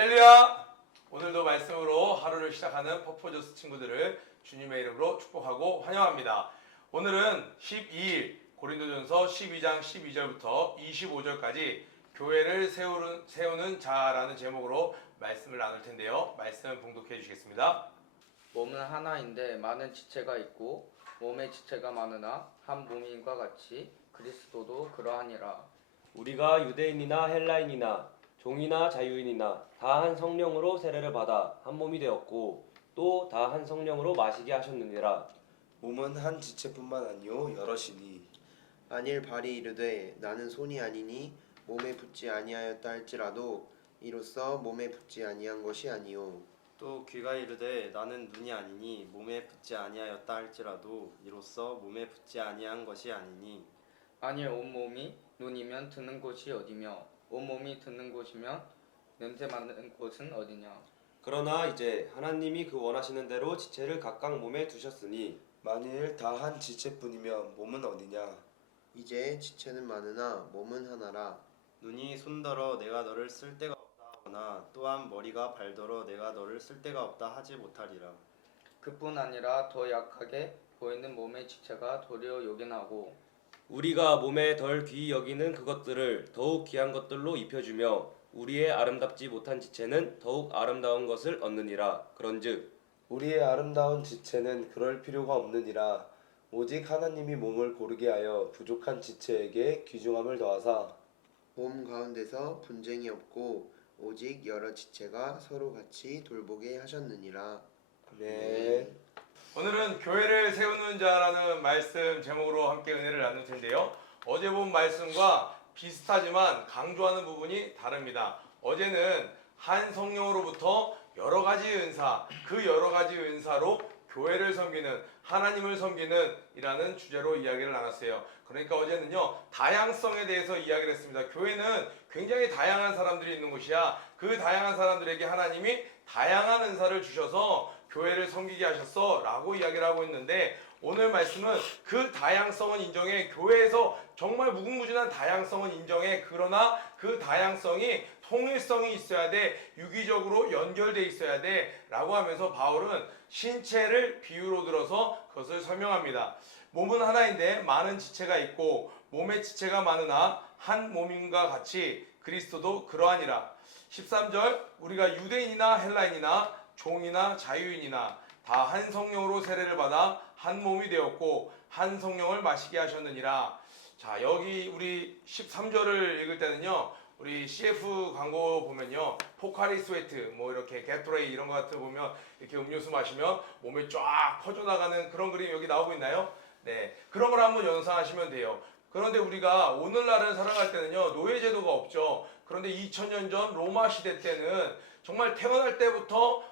할렐루야! 오늘도 말씀으로 하루를 시작하는 퍼포저스 친구들을 주님의 이름으로 축복하고 환영합니다. 오늘은 12일 고린도전서 12장 12절부터 25절까지 교회를 세우는 자라는 제목으로 말씀을 나눌 텐데요. 말씀 봉독해 주시겠습니다. 몸은 하나인데 많은 지체가 있고 몸의 지체가 많으나 한 몸인과 같이 그리스도도 그러하니라. 우리가 유대인이나 헬라인이나 종이나 자유인이나 다 한 성령으로 세례를 받아 한 몸이 되었고 또 다 한 성령으로 마시게 하셨느니라. 몸은 한 지체뿐만 아니요 여럿이니 만일 발이 이르되 나는 손이 아니니 몸에 붙지 아니하였다 할지라도 이로써 몸에 붙지 아니한 것이 아니요 또 귀가 이르되 나는 눈이 아니니 몸에 붙지 아니하였다 할지라도 이로써 몸에 붙지 아니한 것이 아니니 만일 온몸이 눈이면 드는 곳이 어디며 온몸이 드는 곳이면 냄새 맡는 곳은 어디냐. 그러나 이제 하나님이 그 원하시는 대로 지체를 각각 몸에 두셨으니 만일 다 한 지체뿐이면 몸은 어디냐? 이제 지체는 많으나 몸은 하나라. 눈이 손더러 내가 너를 쓸 데가 없다 하거나 또한 머리가 발더러 내가 너를 쓸 데가 없다 하지 못하리라. 그뿐 아니라 더 약하게 보이는 몸의 지체가 도리어 요긴하고 우리가 몸에 덜 귀히 여기는 그것들을 더욱 귀한 것들로 입혀주며 우리의 아름답지 못한 지체는 더욱 아름다운 것을 얻느니라. 그런즉 우리의 아름다운 지체는 그럴 필요가 없느니라. 오직 하나님이 몸을 고르게 하여 부족한 지체에게 귀중함을 더하사 몸 가운데서 분쟁이 없고 오직 여러 지체가 서로 같이 돌보게 하셨느니라. 아멘. 오늘은 교회를 세우는 자라는 말씀 제목으로 함께 은혜를 나눌 텐데요. 어제 본 말씀과 비슷하지만 강조하는 부분이 다릅니다. 어제는 한 성령으로부터 여러 가지 은사, 그 여러 가지 은사로 교회를 섬기는, 하나님을 섬기는 이라는 주제로 이야기를 나눴어요. 그러니까 어제는요, 다양성에 대해서 이야기를 했습니다. 교회는 굉장히 다양한 사람들이 있는 곳이야. 그 다양한 사람들에게 하나님이 다양한 은사를 주셔서 교회를 섬기게 하셨어 라고 이야기를 하고 있는데, 오늘 말씀은 그 다양성은 인정해. 교회에서 정말 무궁무진한 다양성은 인정해. 그러나 그 다양성이 통일성이 있어야 돼. 유기적으로 연결돼 있어야 돼 라고 하면서 바울은 신체를 비유로 들어서 그것을 설명합니다. 몸은 하나인데 많은 지체가 있고 몸의 지체가 많으나 한 몸임과 같이 그리스도도 그러하니라. 13절 우리가 유대인이나 헬라인이나 종이나 자유인이나 다 한 성령으로 세례를 받아 한 몸이 되었고 한 성령을 마시게 하셨느니라. 자, 여기 우리 13절을 읽을 때는요, 우리 CF 광고 보면요, 포카리 스웨트 뭐 이렇게 게토레이 이런 거 같은 거 보면 이렇게 음료수 마시면 몸에 쫙 퍼져나가는 그런 그림 여기 나오고 있나요? 네, 그런 걸 한번 연상하시면 돼요. 그런데 우리가 오늘날을 살아갈 때는요, 노예제도가 없죠. 그런데 2000년 전 로마 시대 때는 정말 태어날 때부터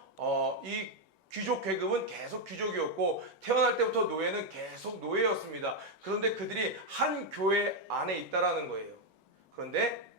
이 귀족 계급은 계속 귀족이었고 태어날 때부터 노예는 계속 노예였습니다. 그런데 그들이 한 교회 안에 있다라는 거예요. 그런데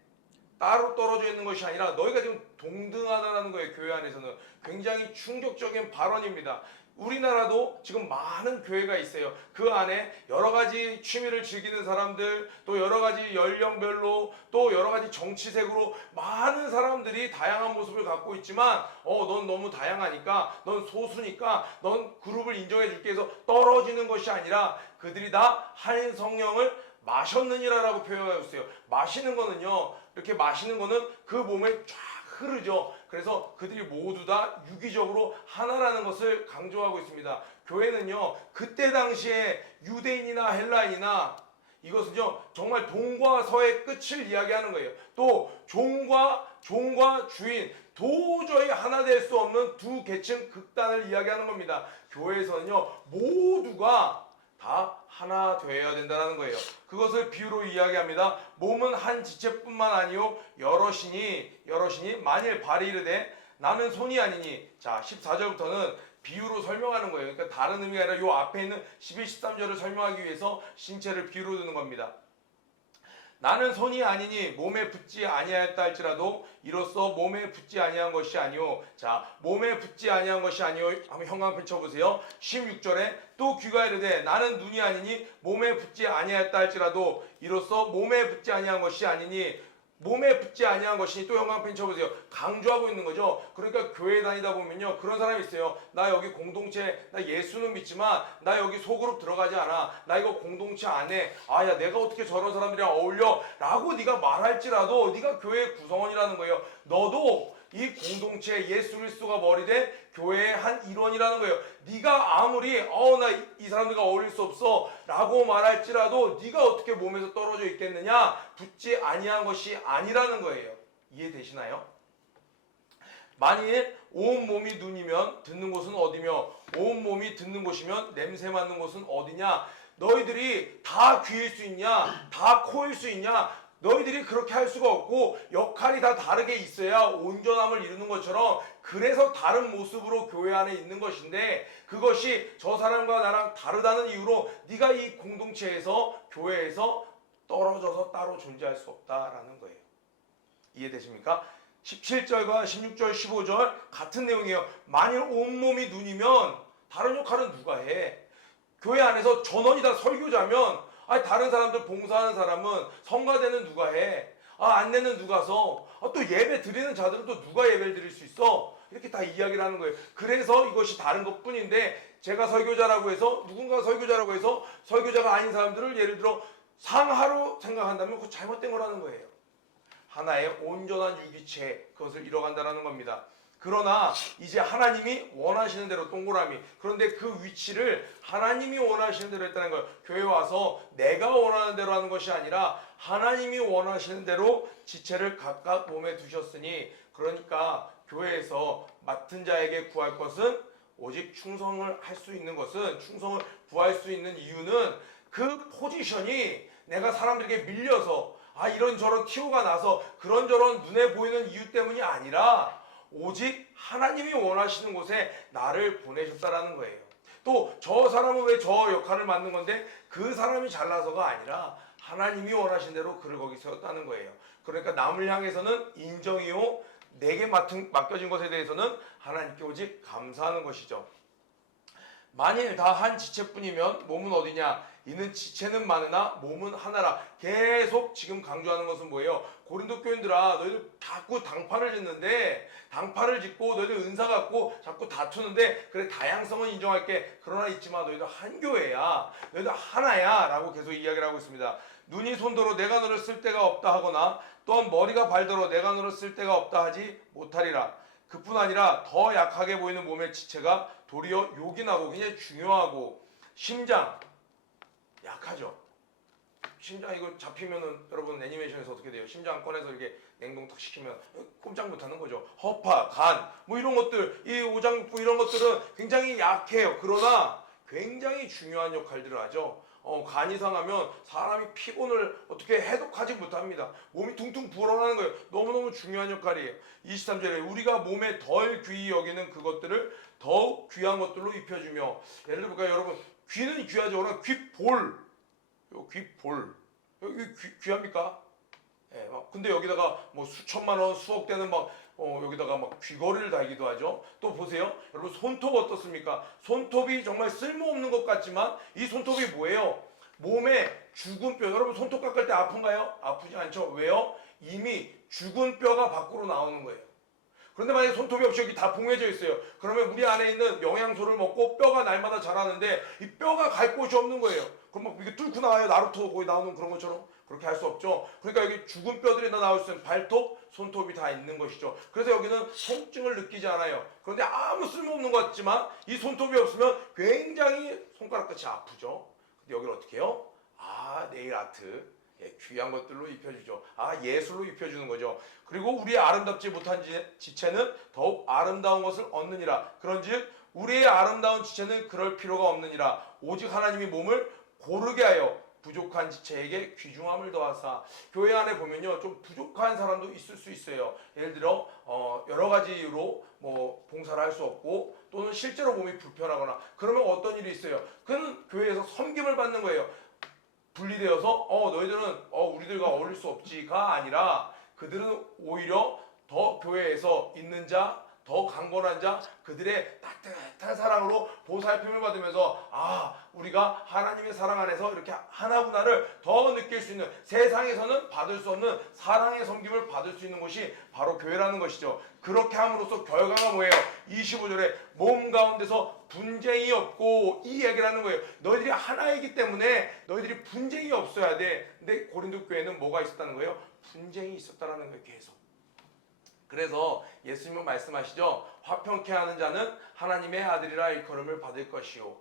따로 떨어져 있는 것이 아니라 너희가 지금 동등하다라는 거예요. 교회 안에서는. 굉장히 충격적인 발언입니다. 우리나라도 지금 많은 교회가 있어요. 그 안에 여러 가지 취미를 즐기는 사람들, 또 여러 가지 연령별로, 또 여러 가지 정치색으로 많은 사람들이 다양한 모습을 갖고 있지만 넌 너무 다양하니까, 넌 소수니까, 넌 그룹을 인정해 줄게 해서 떨어지는 것이 아니라 그들이 다 한 성령을 마셨느니라라고 표현하였어요. 마시는 거는요, 이렇게 마시는 거는 그 몸에 쫙 흐르죠. 그래서 그들이 모두 다 유기적으로 하나라는 것을 강조하고 있습니다. 교회는요, 그때 당시에 유대인이나 헬라인이나 이것은요, 정말 동과 서의 끝을 이야기하는 거예요. 또 종과 주인, 도저히 하나 될 수 없는 두 계층 극단을 이야기하는 겁니다. 교회에서는요, 모두가 다 하나 되어야 된다는 거예요. 그것을 비유로 이야기합니다. 몸은 한 지체뿐만 아니요 여럿이니 만일 발이 이르되 나는 손이 아니니. 자, 14절부터는 비유로 설명하는 거예요. 그러니까 다른 의미가 아니라 요 앞에 있는 12, 13절을 설명하기 위해서 신체를 비유로 드는 겁니다. 나는 손이 아니니 몸에 붙지 아니하였다 할지라도 이로써 몸에 붙지 아니한 것이 아니오. 자, 몸에 붙지 아니한 것이 아니오. 한번 형광펜 쳐보세요. 16절에 또 귀가 이르되 나는 눈이 아니니 몸에 붙지 아니하였다 할지라도 이로써 몸에 붙지 아니한 것이 아니니 몸에 붙지 아니한 것이니 또 형광펜 쳐보세요. 강조하고 있는 거죠. 그러니까 교회 다니다 보면요. 그런 사람이 있어요. 나 여기 공동체, 나 예수는 믿지만 나 여기 소그룹 들어가지 않아. 나 이거 공동체 안 해. 아, 야, 내가 어떻게 저런 사람들이랑 어울려? 라고 네가 말할지라도 네가 교회의 구성원이라는 거예요. 너도 이 공동체 예수 그리스도가 머리된 교회의 한 일원이라는 거예요. 네가 아무리 나 이 사람들과 어울릴 수 없어 라고 말할지라도 네가 어떻게 몸에서 떨어져 있겠느냐? 붙지 아니한 것이 아니라는 거예요. 이해되시나요? 만일 온 몸이 눈이면 듣는 곳은 어디며 온 몸이 듣는 곳이면 냄새 맡는 곳은 어디냐? 너희들이 다 귀일 수 있냐? 다 코일 수 있냐? 너희들이 그렇게 할 수가 없고 역할이 다 다르게 있어야 온전함을 이루는 것처럼 그래서 다른 모습으로 교회 안에 있는 것인데 그것이 저 사람과 나랑 다르다는 이유로 네가 이 공동체에서 교회에서 떨어져서 따로 존재할 수 없다라는 거예요. 이해되십니까? 17절과 16절, 15절 같은 내용이에요. 만일 온몸이 눈이면 다른 역할은 누가 해? 교회 안에서 전원이 다 설교자면 다른 사람들 봉사하는 사람은 성가대는 누가 해? 안내는 누가 서? 또 예배 드리는 자들은 또 누가 예배를 드릴 수 있어? 이렇게 다 이야기를 하는 거예요. 그래서 이것이 다른 것 뿐인데 제가 설교자라고 해서 누군가 설교자라고 해서 설교자가 아닌 사람들을 예를 들어 상하로 생각한다면 그거 잘못된 거라는 거예요. 하나의 온전한 유기체 그것을 이뤄간다는 겁니다. 그러나 이제 하나님이 원하시는 대로 동그라미 그런데 그 위치를 하나님이 원하시는 대로 했다는 거예요. 교회 와서 내가 원하는 대로 하는 것이 아니라 하나님이 원하시는 대로 지체를 각각 몸에 두셨으니 그러니까 교회에서 맡은 자에게 구할 것은 오직 충성을 할 수 있는 것은 충성을 구할 수 있는 이유는 그 포지션이 내가 사람들에게 밀려서 이런저런 티오가 나서 그런저런 눈에 보이는 이유 때문이 아니라 오직 하나님이 원하시는 곳에 나를 보내셨다라는 거예요. 또 저 사람은 왜 저 역할을 맡는 건데 그 사람이 잘나서가 아니라 하나님이 원하신 대로 그를 거기 세웠다는 거예요. 그러니까 남을 향해서는 인정이요 내게 맡겨진 것에 대해서는 하나님께 오직 감사하는 것이죠. 만일 다 한 지체뿐이면 몸은 어디냐? 이는 지체는 많으나 몸은 하나라. 계속 지금 강조하는 것은 뭐예요? 고린도 교인들아 너희들 자꾸 당파를 짓는데 당파를 짓고 너희들 은사 갖고 자꾸 다투는데 그래 다양성은 인정할게. 그러나 잊지마 너희들 한 교회야. 너희들 하나야 라고 계속 이야기를 하고 있습니다. 눈이 손더러 내가 너를 쓸 데가 없다 하거나 또한 머리가 발더러 내가 너를 쓸 데가 없다 하지 못하리라. 그뿐 아니라 더 약하게 보이는 몸의 지체가 도리어 요긴하고 굉장히 중요하고 심장 약하죠. 심장 이거 잡히면은 여러분 애니메이션에서 어떻게 돼요? 심장 꺼내서 이렇게 냉동 탁 시키면 꼼짝 못하는 거죠. 허파, 간 뭐 이런 것들 이 오장육부 이런 것들은 굉장히 약해요. 그러나 굉장히 중요한 역할들을 하죠. 간이 상하면 사람이 피곤을 어떻게 해독하지 못합니다. 몸이 퉁퉁 불어나는 거예요. 너무너무 중요한 역할이에요. 23절에 우리가 몸에 덜 귀히 여기는 그것들을 더욱 귀한 것들로 입혀주며 예를 들어볼까요? 여러분 귀는 귀하죠. 그러나 귀볼 귀볼 여기 귀합니까? 예, 근데 여기다가 뭐 수천만 원 수억 되는 여기다가 막 귀걸이를 달기도 하죠. 또 보세요. 여러분 손톱 어떻습니까? 손톱이 정말 쓸모없는 것 같지만 이 손톱이 뭐예요? 몸에 죽은 뼈. 여러분 손톱 깎을 때 아픈가요? 아프지 않죠. 왜요? 이미 죽은 뼈가 밖으로 나오는 거예요. 그런데 만약에 손톱이 없이 여기 다 봉해져 있어요. 그러면 우리 안에 있는 영양소를 먹고 뼈가 날마다 자라는데 이 뼈가 갈 곳이 없는 거예요. 그럼 막 이게 뚫고 나와요. 나루토 거기 나오는 그런 것처럼. 그렇게 할 수 없죠. 그러니까 여기 죽은 뼈들이 다 나올 수 있는 발톱, 손톱이 다 있는 것이죠. 그래서 여기는 통증을 느끼지 않아요. 그런데 아무 쓸모없는 것 같지만 이 손톱이 없으면 굉장히 손가락 끝이 아프죠. 근데 여기를 어떻게 해요? 네일 아트. 귀한 것들로 입혀주죠. 예술로 입혀주는 거죠. 그리고 우리의 아름답지 못한 지체는 더욱 아름다운 것을 얻느니라. 그런즉 우리의 아름다운 지체는 그럴 필요가 없느니라. 오직 하나님이 몸을 고르게 하여 부족한 지체에게 귀중함을 더하사. 교회 안에 보면요 좀 부족한 사람도 있을 수 있어요. 예를 들어 여러 가지 이유로 뭐 봉사를 할 수 없고 또는 실제로 몸이 불편하거나 그러면 어떤 일이 있어요. 그는 교회에서 섬김을 받는 거예요. 분리되어서 너희들은 우리들과 어울릴 수 없지가 아니라 그들은 오히려 더 교회에서 있는 자, 더 강건한 자, 그들의 따뜻한 사랑으로 보살핌을 받으면서 우리가 하나님의 사랑 안에서 이렇게 하나구나를 더 느낄 수 있는, 세상에서는 받을 수 없는 사랑의 섬김을 받을 수 있는 곳이 바로 교회라는 것이죠. 그렇게 함으로써 결과가 뭐예요? 25절에 몸 가운데서 분쟁이 없고, 이 얘기를 하는 거예요. 너희들이 하나이기 때문에 너희들이 분쟁이 없어야 돼. 근데 고린도 교회는 뭐가 있었다는 거예요? 분쟁이 있었다라는 거예요. 계속. 그래서 예수님은 말씀하시죠. 화평케 하는 자는 하나님의 아들이라 일컬음을 받을 것이요,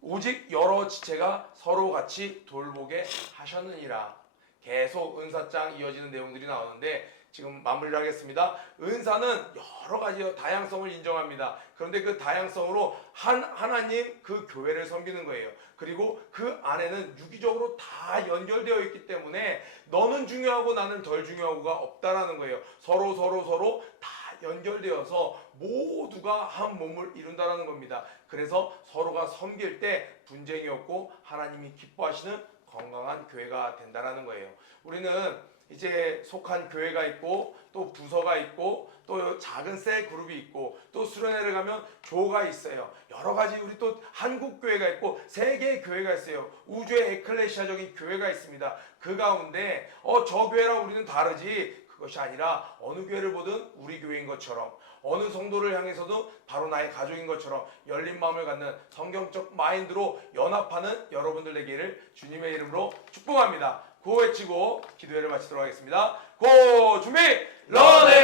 오직 여러 지체가 서로 같이 돌보게 하셨느니라. 계속 은사장 이어지는 내용들이 나오는데 지금 마무리를 하겠습니다. 은사는 여러 가지 다양성을 인정합니다. 그런데 그 다양성으로 하나님 그 교회를 섬기는 거예요. 그리고 그 안에는 유기적으로 다 연결되어 있기 때문에 너는 중요하고 나는 덜 중요하고가 없다라는 거예요. 서로 다 연결되어서 모두가 한 몸을 이룬다라는 겁니다. 그래서 서로가 섬길 때 분쟁이 없고 하나님이 기뻐하시는 건강한 교회가 된다라는 거예요. 우리는 이제 속한 교회가 있고, 또 부서가 있고, 또 작은 셀 그룹이 있고, 또 수련회를 가면 조가 있어요. 여러 가지, 우리 또 한국 교회가 있고 세계 교회가 있어요. 우주의 에클레시아적인 교회가 있습니다. 그 가운데 저 교회랑 우리는 다르지, 그것이 아니라 어느 교회를 보든 우리 교회인 것처럼, 어느 성도를 향해서도 바로 나의 가족인 것처럼 열린 마음을 갖는 성경적 마인드로 연합하는 여러분들 되기를 주님의 이름으로 축복합니다. 고 외치고 기도회를 마치도록 하겠습니다. 고 준비 런앤